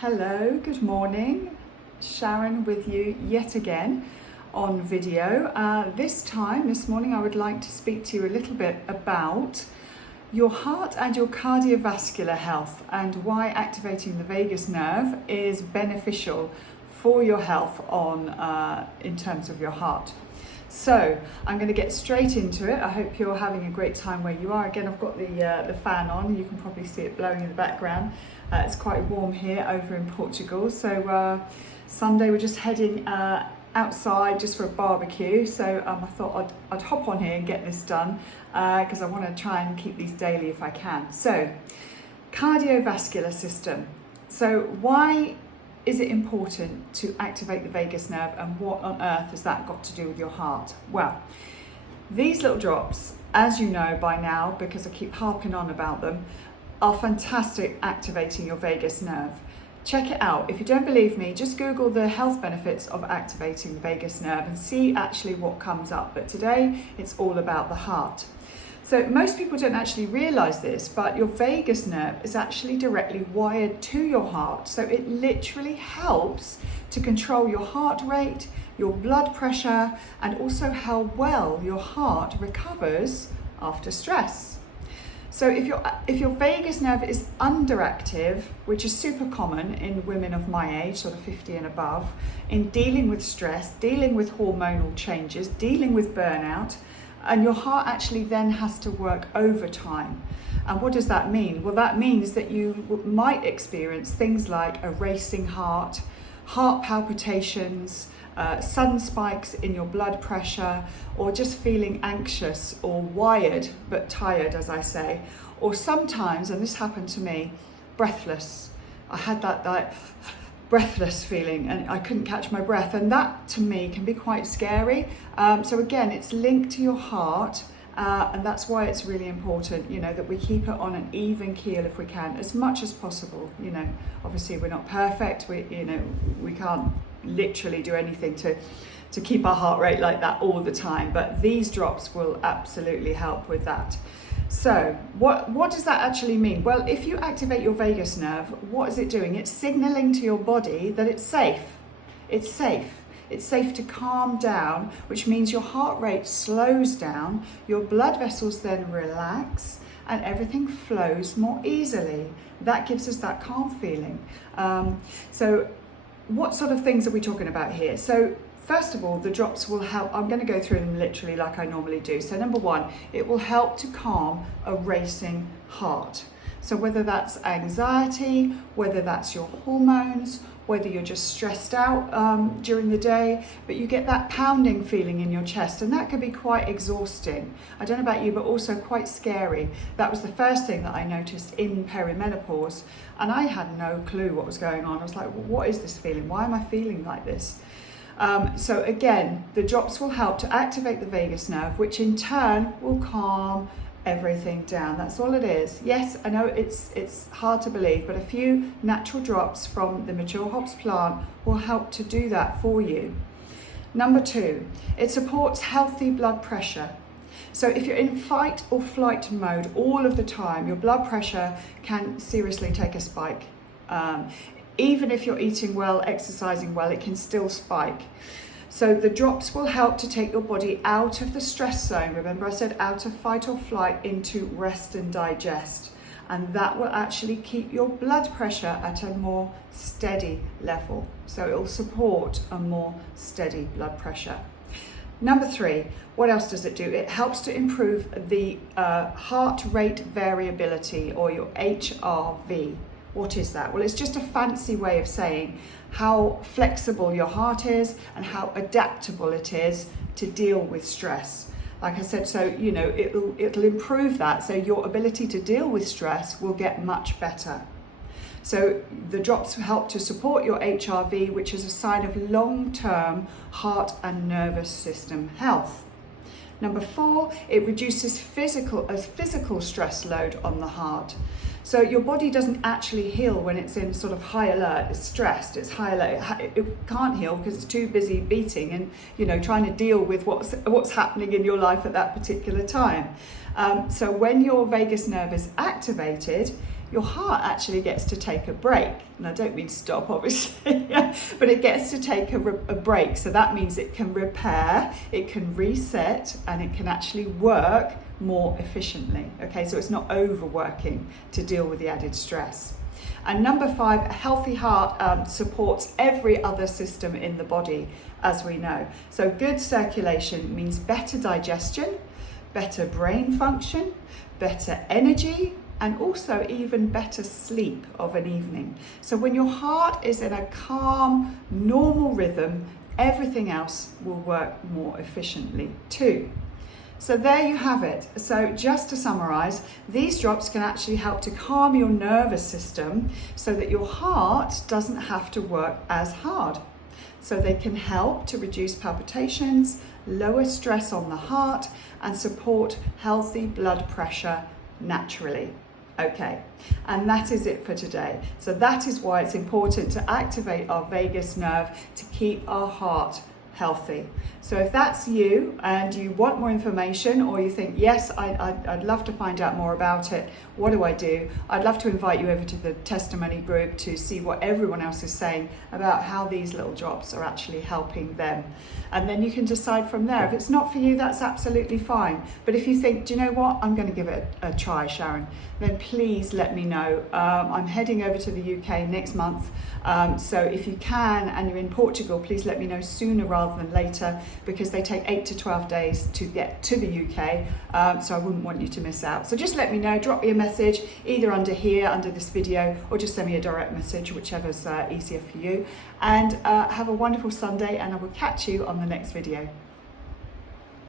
Hello, good morning. Sharon with you yet again on video. This morning I would like to speak to you a little bit about your heart and your cardiovascular health and why activating the vagus nerve is beneficial for your health in terms of your heart. So I'm going to get straight into it. I hope you're having a great time where you are. Again, I've got the fan on. You can probably see it blowing in the background. It's quite warm here over in Portugal. So Sunday we're just heading outside just for a barbecue. So I thought I'd hop on here and get this done because I want to try and keep these daily if I can. So cardiovascular system. So why is it important to activate the vagus nerve, and what on earth has that got to do with your heart? Well, these little drops, as you know by now, because I keep harping on about them, are fantastic activating your vagus nerve. Check it out. If you don't believe me, just Google the health benefits of activating the vagus nerve and see actually what comes up. But today it's all about the heart. So most people don't actually realize this, but your vagus nerve is actually directly wired to your heart. So it literally helps to control your heart rate, your blood pressure, and also how well your heart recovers after stress. So if your vagus nerve is underactive, which is super common in women of my age, sort of 50 and above, in dealing with stress, dealing with hormonal changes, dealing with burnout, and your heart actually then has to work overtime. And what does that mean? Well, that means that you might experience things like a racing heart, heart palpitations, sudden spikes in your blood pressure, or just feeling anxious or wired but tired, as I say. Or sometimes, and this happened to me, breathless. I had that breathless feeling and I couldn't catch my breath, and that to me can be quite scary. So again, it's linked to your heart, and that's why it's really important, that we keep it on an even keel if we can, as much as possible. Obviously we're not perfect. We can't literally do anything to keep our heart rate like that all the time, but these drops will absolutely help with that. So what does that actually mean? Well, if you activate your vagus nerve, what is it doing? It's signaling to your body that it's safe. It's safe. It's safe to calm down, which means your heart rate slows down, your blood vessels then relax, and everything flows more easily. That gives us that calm feeling. So what sort of things are we talking about here? So first of all, the drops will help. I'm going to go through them literally like I normally do. So number one, it will help to calm a racing heart. So whether that's anxiety, whether that's your hormones, whether you're just stressed out during the day, but you get that pounding feeling in your chest, and that can be quite exhausting. I don't know about you, but also quite scary. That was the first thing that I noticed in perimenopause, and I had no clue what was going on. I was like, well, what is this feeling? Why am I feeling like this? So again, the drops will help to activate the vagus nerve, which in turn will calm everything down. That's all it is. Yes, I know it's hard to believe, but a few natural drops from the mature hops plant will help to do that for you. Number two, it supports healthy blood pressure. So if you're in fight or flight mode all of the time, your blood pressure can seriously take a spike. Even if you're eating well, exercising well, it can still spike. So the drops will help to take your body out of the stress zone. Remember I said out of fight or flight into rest and digest. And that will actually keep your blood pressure at a more steady level. So it will support a more steady blood pressure. Number three, what else does it do? It helps to improve the heart rate variability, or your HRV. What is that? Well, it's just a fancy way of saying how flexible your heart is and how adaptable it is to deal with stress. Like I said, so it'll improve that, so your ability to deal with stress will get much better. So the drops help to support your HRV, which is a sign of long-term heart and nervous system health. Number four, it reduces physical stress load on the heart. So your body doesn't actually heal when it's in sort of high alert, it's stressed, it's high alert. It can't heal because it's too busy beating and trying to deal with what's happening in your life at that particular time. So when your vagus nerve is activated, your heart actually gets to take a break. And I don't mean stop, obviously, but it gets to take a break. So that means it can repair, it can reset, and it can actually work more efficiently. Okay, so it's not overworking to deal with the added stress. And number 5, a healthy heart supports every other system in the body, as we know. So good circulation means better digestion, better brain function, better energy, and also even better sleep of an evening. So when your heart is in a calm, normal rhythm, everything else will work more efficiently too. So there you have it. So just to summarize, these drops can actually help to calm your nervous system so that your heart doesn't have to work as hard. So they can help to reduce palpitations, lower stress on the heart, and support healthy blood pressure naturally. Okay, and that is it for today. So that is why it's important to activate our vagus nerve to keep our heart healthy. So if that's you and you want more information, or you think, yes, I'd love to find out more about it, what do I do? I'd love to invite you over to the testimony group to see what everyone else is saying about how these little drops are actually helping them. And then you can decide from there. If it's not for you, that's absolutely fine. But if you think, do you know what, I'm going to give it a try, Sharon, then please let me know. I'm heading over to the UK next month. So if you can and you're in Portugal, please let me know sooner rather than later, because they take 8 to 12 days to get to the UK. So I wouldn't want you to miss out. So just let me know, drop me a message either under here, under this video, or just send me a direct message, whichever's easier for you. And have a wonderful Sunday, and I will catch you on the next video.